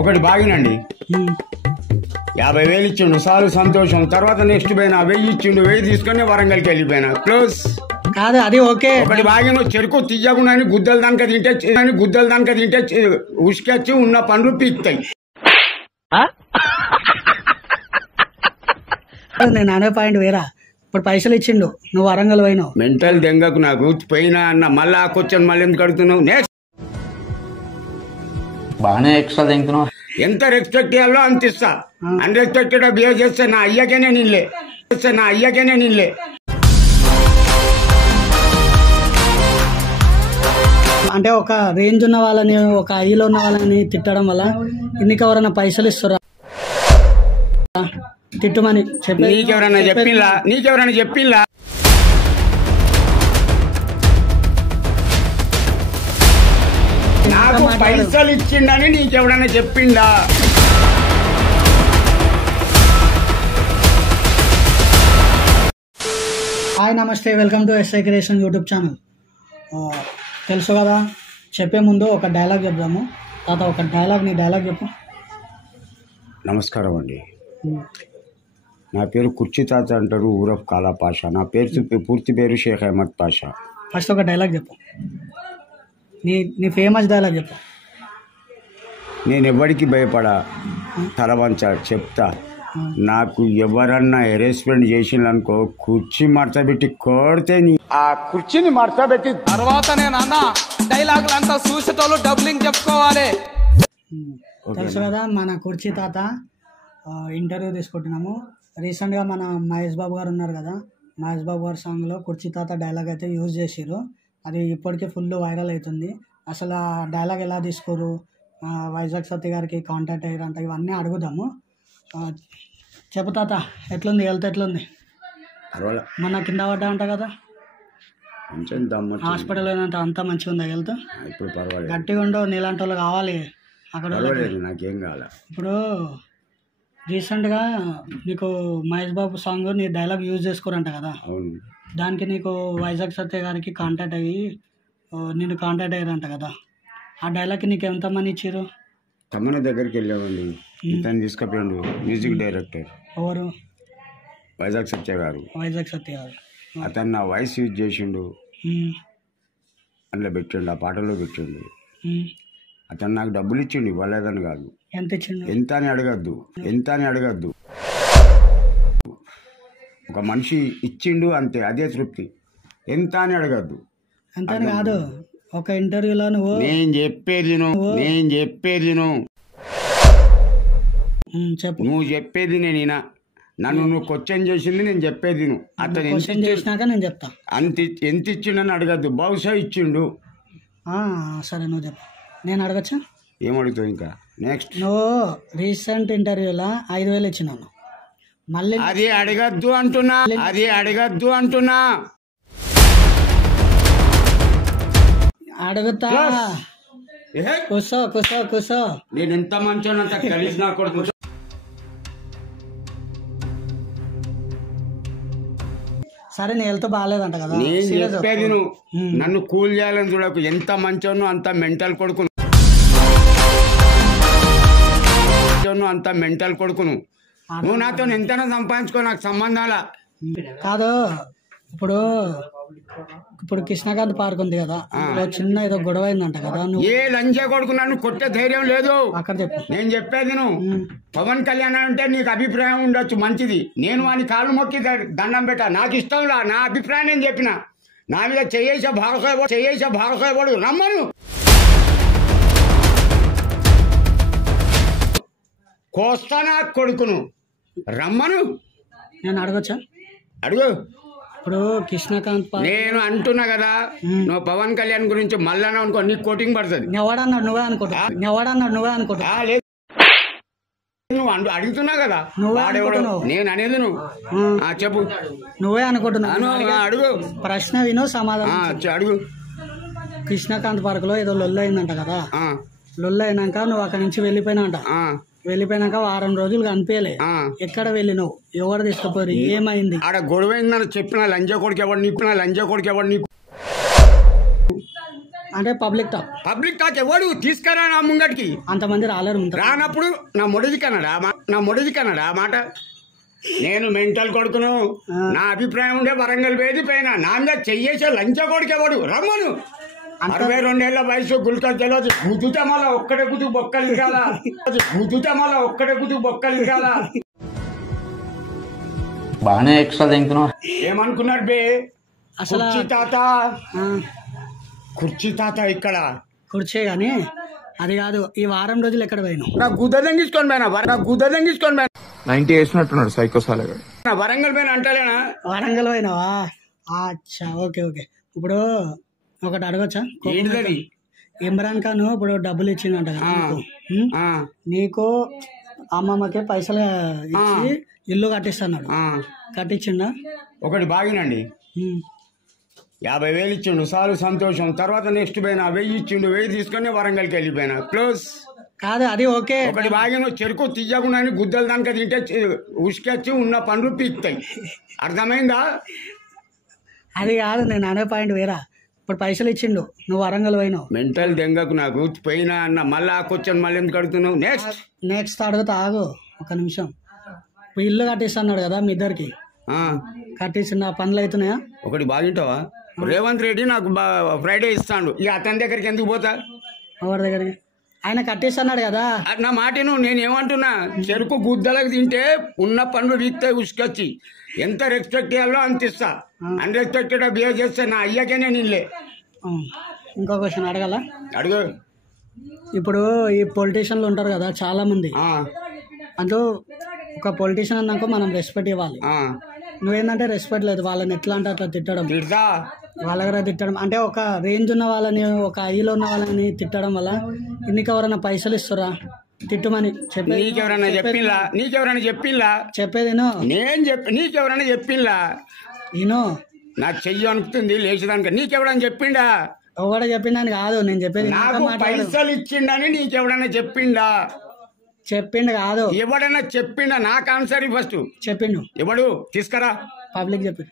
ఒకటి బాగినండి 50,000 ఇచ్చిండు, చాలు సంతోషం. తర్వాత నెక్స్ట్ పోయినా 1000 ఇచ్చిండు, 1000 తీసుకొని వరంగల్కి వెళ్ళిపోయినా, క్లోజ్. కాదు అది ఓకే. ఒకటి బాగిన చెరుకు తీయకుండా గుద్దలు దానిక తింటే ఉసుకొచ్చి ఉన్న పండ్లు పీక్తాయి. నేను అనే పాయింట్ వేరా. ఇప్పుడు పైసలు ఇచ్చిండు, నువ్వు వరంగల్ పోయినావు. మెంటల్ దెంగకు నాకు పోయినా అన్న మళ్ళీ ఆ క్వశ్చన్ మళ్ళీ ఎందుకు అడుగుతున్నావు? బాగానే ఎక్స్ట్రా తింటున్నావు. ఎంత రెస్పెక్ట్ ఇవ్వాలో అంత ఇస్తా. అన్రెస్పెక్టెడ్ బిహేవ్ చేస్తే నా అయ్యకేనే నిల్లే. అంటే ఒక రేంజ్ ఉన్న వాళ్ళని, ఒక ఐలో ఉన్న వాళ్ళని తిట్టడం వల్ల ఇన్నికి ఎవరైనా పైసలు ఇస్తారా తిట్టుమని చెప్పి? నీకెవరైనా చెప్పిల్లా? నాకు పైసలు ఇచ్చిండని నీకెవడన్నా చెప్పిండా? హాయ్ నమస్తే, welcome to SI creation YouTube channel. తెలుసు కదా, చెప్పే ముందు ఒక డైలాగ్ చెప్దాము. తాత ఒక డైలాగ్, నీ డైలాగ్ చెప్పు. నమస్కారం అండి, నా పేరు కుర్చీ తాత అంటారు, ఊరఫ్ కాలా పాషా. నా పూర్తి పేరు షేక్ అహ్మద్ పాషా. ఫస్ట్ ఒక డైలాగ్ చెప్పు, నీ ఫేమస్ డైలాగ్ చెప్పు. నేను ఎవరికి భయపడా, తలవంచ చెప్తా. నాకు ఎవరన్నా హెరాస్మెంట్ చేసిందనుకో, కుర్చీ మడతబెట్టి కొడితే ఆ కుర్చీని మడతబెట్టి తర్వాత నేను అన్న డైలాగులు అంతా చూసేటోళ్ళు డబ్లింగ్ చెప్పుకోవాలి. తెలుసు కదా, మన కుర్చీ తాత ఇంటర్వ్యూ తీసుకుంటున్నాము. రీసెంట్గా మన మహేష్ బాబు గారు ఉన్నారు కదా, మహేష్ బాబు గారి సాంగ్లో కుర్చీ తాత డైలాగ్ అయితే యూజ్ చేసిర్రు. అది ఇప్పటికే ఫుల్ వైరల్ అవుతుంది. అసలు ఆ డైలాగ్ ఎలా తీసుకోరు, వైజాగ్ సత్య గారికి కాంటాక్ట్ అయ్యారంట, ఇవన్నీ అడుగుదాము. చెప్పు తాత, ఎట్లుంది హెల్త్? ఎట్లుంది? మొన్న కింద పడ్డా అంట కదా, హాస్పిటల్ అయినంత అంతా మంచిగా ఉందా హెల్త్? ఇప్పుడు పర్వాలేదు, గట్టిగా ఉండవు, నీలాంటి వాళ్ళు కావాలి అక్కడ. నాకేం కావాలి. ఇప్పుడు రీసెంట్గా నీకు మహేష్ బాబు సాంగ్ నీ డైలాగ్ యూజ్ చేసుకోరంట కదా, దానికి నీకు వైజాగ్ సత్య గారికి కాంటాక్ట్ అయ్యి నిన్ను కాంటాక్ట్ అయ్యారంట కదా, ఆ డైలాగ్కి నీకు ఎంత మనీ ఇచ్చారు? తమ్మన దగ్గరికి వెళ్ళామండి, ఇతను తీసుకుపోయాడు మ్యూజిక్ డైరెక్టర్. ఎవరు? వైజాగ్ సత్య గారు. అతను నా వాయిస్ యూజ్ చేసిండు, అందులో పెట్టిండు, ఆ పాటలో పెట్టిండు. అతను నాకు డబ్బులు ఇచ్చిండు, ఇవ్వలేదని కాదు. ఎంత ఇచ్చిండు? ఎంత అని అడగద్దు. ఒక మనిషి ఇచ్చిండు అంతే, అదే తృప్తి. ఎంత అని అడగద్దు. అంత కాదు, ఒక ఇంటర్వ్యూలో నేను చెప్పేది చెప్పు. నువ్వు చెప్పేది నేనేనా? నన్ను నువ్వు క్వశ్చన్ చేసింది నేను చెప్పేది నువ్వు. అతను చేసినాక నేను చెప్తా. ఎంత ఇచ్చిండని అడగద్దు, బహుశా ఇచ్చిండు. సరే నువ్వు చెప్పు, నేను అడగచ్చా? ఏమడుగుతావు ఇంకా? నెక్స్ట్, నువ్వు రీసెంట్ ఇంటర్వ్యూలో 5,000 ఇచ్చినాను, మళ్ళీ అది అడగద్దు అంటున్నా. అడుగుతా. కూసో. నేను ఎంత మంచోనంత కలిసి నా కొడుకు. సరే, నీ హెల్త్ బాగాలేదంట కదా, నేను చెప్పేది నువ్వు నన్ను కూల్ చేయాలని చూడకు. ఎంత మంచోను అంత మెంటల్ కొడుకును, నువ్వు నాతో ఎంతైనా సంపాదించుకో, నాకు సంబంధాల కాదు. ఇప్పుడు కృష్ణకాంత్ పార్క్ ఉంది కదా, చిన్న ఏదో గొడవ అయిందంట కదా, ఏ లంచే కొడుకు నన్ను కొట్టే ధైర్యం లేదు. అక్కడ చెప్పు. నేను చెప్పేది నువ్వు పవన్ కళ్యాణ్ అంటే నీకు అభిప్రాయం ఉండొచ్చు, మంచిది. నేను వాని కాళ్ళు మొక్కి దండం పెట్టా, నాకు ఇష్టంలా, నా అభిప్రాయం నేను చెప్పిన. నా మీద చేయేసే భాగస్వాడు రమ్మను, కోస్తానా కొడుకును రమ్మను. నేను అడగచ్చా? అడుగు. ఇప్పుడు కృష్ణకాంత్ నేను అంటున్నా కదా, నువ్వు పవన్ కళ్యాణ్ గురించి మళ్ళా అనుకో, నీకు కోటింగ్ పడుతుంది. ఎవడన్నాడు? నువ్వే అనుకుంటా. నువ్వు అడుగుతున్నా కదా, నేను అనేది నువ్వు చెప్పు. నువ్వే అనుకుంటున్నావు, అడుగు. ప్రశ్న విను, సమాధానం అడుగు. కృష్ణకాంత్ పార్క్ లో ఏదో లొల్లు అయిందంట కదా, లొల్లు అయినాక నువ్వు అక్కడి నుంచి వెళ్ళిపోయినాంట. వెళ్ళిపోయినాక వారం రోజులు కనిపించలే. ఎక్కడ వెళ్ళినావు? ఎవరు తీసుకుపోయారు? ఏమైంది? ఆడ గొడవ అయిందని చెప్పిన లంజ కొడుకు ఎవడు అంటే పబ్లిక్ టాక్. పబ్లిక్ టాక్ ఎవడు తీసుకురా నా ముంగటికి? అంతమంది రాలేరు. రానప్పుడు నా మొడిది కన్నడా మాట. నేను మెంటల్ కొడుకును. నా అభిప్రాయం ఉండే వరంగల్ వేది పైన నా మీద చెయ్యేసే లంచ కొడుకెవడు రమ్మను. 62 ఏళ్ల వయసు గుల్కల్ తెలియదు. గుద్దుతే మళ్ళా ఒక్కడే గుద్దు బొక్కలు కాల. బాగానే ఎక్స్ట్రా తింటున్నావు. ఏమనుకున్నాడు బే అసలు కుర్చీ తాత ఇక్కడ కుర్చే గానీ అది కాదు. ఈ వారం రోజులు ఎక్కడ పోయినావు? నా గుద్దం తీసుకొని పోయినా 90 వేసినట్టున్నాడు సైకోసాలగా. వరంగల్ పోయినా అంటలేనా? వరంగల్ పోయినావా? అచ్చా, ఓకే. ఇప్పుడు ఒకటి అడగచ్చా? ఏంటిది? ఇమ్రాన్ ఖాన్ ఇప్పుడు డబ్బులు ఇచ్చిందంట కదా నీకు అమ్మమ్మకి పైసలు ఇచ్చి ఇల్లు కట్టిస్తున్నాడు. కట్టించిండా? ఒకటి బాగినండి 50,000 ఇచ్చిండు, చాలు సంతోషం. తర్వాత నెక్స్ట్ పోయినా 1000 ఇచ్చిండు, 1000 తీసుకొని వరంగల్కి వెళ్ళిపోయినా. క్లోజ్ కాదు, అది ఓకే. ఒకటి బాగిన చెరుకు తీయకుండా గుద్దలు దానికి తింటే ఉసుకొచ్చి ఉన్న పండ్లు పీక్తాయి. అర్థమైందా? అది కాదు, నేను అనే పాయింట్ వేరా. ఇప్పుడు పైసలు ఇచ్చిండు, నువ్వు వరంగల్ పోయినావు. మెంటల్ దెంగకు నాకు పోయినా అన్న మళ్ళీ క్వశ్చన్ మళ్ళీ ఎందుకు కడుతున్నావు? నెక్స్ట్ అడుగుతా, ఆగు ఒక నిమిషం. ఇప్పుడు ఇల్లు కట్టిస్తున్నాడు కదా మీ ఇద్దరికి, కట్టించిన పనులు అవుతున్నాయా? ఒకటి బాగింటావా? రేవంత్ రెడ్డి నాకు ఫ్రైడే ఇస్తాడు. ఇక అతని దగ్గరికి ఎందుకు పోతా? ఎవరి దగ్గరికి? ఆయన కట్టిస్తున్నాడు కదా. నా మాటను నేను ఏమంటున్నా, చెరుకు గుద్దలకు తింటే ఉన్న పనులు వీక్తాయి ఉసుకొచ్చి. ఎంత రెస్పెక్ట్ ఇవ్వాలో అంత ఇస్తా. అన్రెస్పెక్టెడ్ బిహేవ్ చేస్తే నా అయ్యాకే నేను ఇల్లే. ఇంకో క్వశ్చన్ అడగాల? అడుగు. ఇప్పుడు ఈ పొలిటీషియన్లు ఉంటారు కదా చాలా మంది, అంటూ ఒక పొలిటీషియన్ అన్నాక మనం రెస్పెక్ట్ ఇవ్వాలి. నువ్వేందంటే రెస్పెక్ట్ లేదు, వాళ్ళని ఎట్లా అంటే అట్లా తిట్టడం, వాళ్ళ దగ్గర తిట్టడం. అంటే ఒక రేంజ్ ఉన్న వాళ్ళని, ఒక ఐలో ఉన్న వాళ్ళని తిట్టడం వల్ల ఇన్నికి ఎవరైనా పైసలు ఇస్తారా తిట్టుమని చెప్పేది? నీకెవరైనా చెప్పిల్లా? చెప్పేది నీకెవరైనా చెప్పిల్లా? నేను నాకు చెయ్యి అనుకుతుంది లేచేదానికి. నీకెవడని చెప్పిండా? ఎవడ చెప్పిండని కాదు నేను చెప్పేది. పైసలు ఇచ్చిండని నీకెవడన్నా చెప్పిండు కాదు. ఎవడన్నా చెప్పిండా? నాకు ఆన్సర్ ఫస్ట్ చెప్పిండు. ఎవడు? తీసుకురా. పబ్లిక్ చెప్పి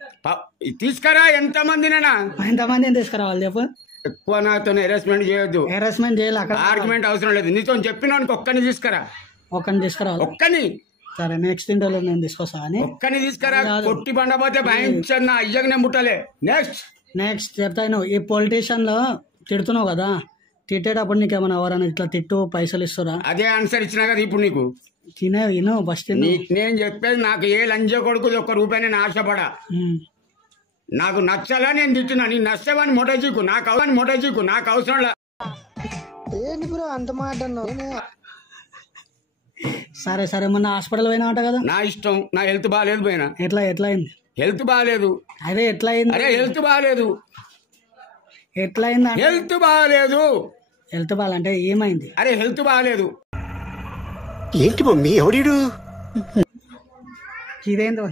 తీసుకురా. ఎంతమందినా? ఎంతమందిని తీసుకురావాలి చెప్పు. ఎక్కువ నాతో హెరాస్మెంట్ చేయొద్దు. హెరాస్మెంట్ చేయాలి, అక్కడ ఆర్గ్యుమెంట్ అవసరం లేదు. నీతో చెప్పిన ఒక్కని తీసుకురా. తీసుకురావాలి. ఒక్కని. సరే, నెక్స్ట్ ఇంటర్వ్యూలో నేను తీసుకొస్తా అని. ఒక్కని తీసుకురా. కొట్టి బండపోతే భయించన్న అయ్యకి నేను ముట్టలే. నెక్స్ట్ చెప్తాను. ఈ పొలిటీషియన్ లో తిడుతున్నావు కదా, తిట్టేటప్పుడు నీకు ఏమైనా ఎవరైనా ఇట్లా తిట్టు పైసలు ఇస్తారా? అదే ఆన్సర్ ఇచ్చినా కదా ఇప్పుడు నీకు. విను ఫస్ట్. నేను చెప్పేది, నాకు ఏ లంచ కొడుకు ₹1 నేను ఆశపడా. నాకు నచ్చలా నేను తిట్టినా. నీ నష్టమని మొటజీకు నాకు అవసరం లే. ఏంటి బ్రో అంత మాట అన్నావు? సరే మొన్న హాస్పిటల్ పోయినా అంట కదా. నా ఇష్టం. నా హెల్త్ బాగాలేదు పోయినా. ఎట్లా అయింది? హెల్త్ బాగాలేదు. అదే ఎట్లా అయింది? అరే హెల్త్ బాగాలేదు. ఎట్లా అయింది? హెల్త్ బాగాలేదు. హెల్త్ బాగాలంటే ఏమైంది? అరే హెల్త్ బాగాలేదు. ఏంటి మమ్మీ ఎవడీడు? ఇదేందో